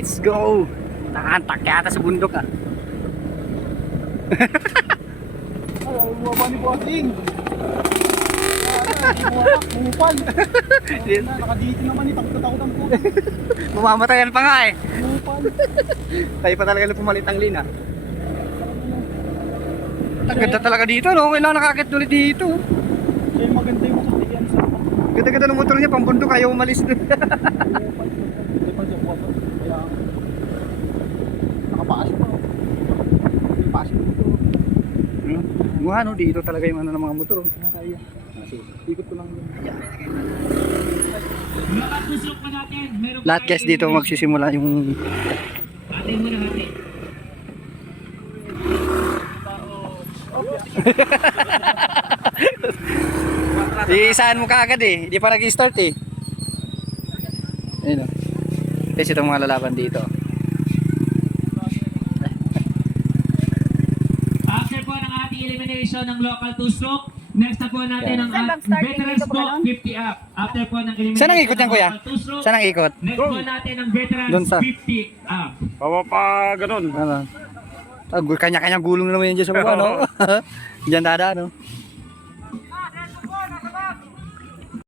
Let's go! Nakantak yata sa bundok ah. Ay, bumaba ni Bossing. Bumupal. Nakadito naman eh, takot-takotan po. Mamamatayan pa nga eh. Bumupal. Tayo pa talaga na pumalit ang lina. Ang ganda talaga dito, no? Kailangan nakakit ulit dito. Siya yung maganda yung masaktiyan sa Ganda-ganda ng motor niya, pang bundok, ayaw umalis doon. Nakapaas pa. Paas dito. Mukha no, dito talaga yung ano ng mga motor. Nakakaya. Ikot ko lang yun. Tusok pa natin. Meron Lahat guys dito magsisimula yung Atin muna natin. iisaan mo kaagad eh, hindi pa nag-start eh. Ayun o. Kasi itong mga lalaban dito. After po ng ating elimination ng local two-stroke, next na po natin ang veterans po 50 up. After po ng elimination Saan ang ikot yan, ng kuya? local two-stroke, Saan ang ikot? next po natin ang veterans Doon sa 50 up. Pa ganun. ano? Kanya-kanya gulong naman yan dyan sa baba, no? Diyan dada, no?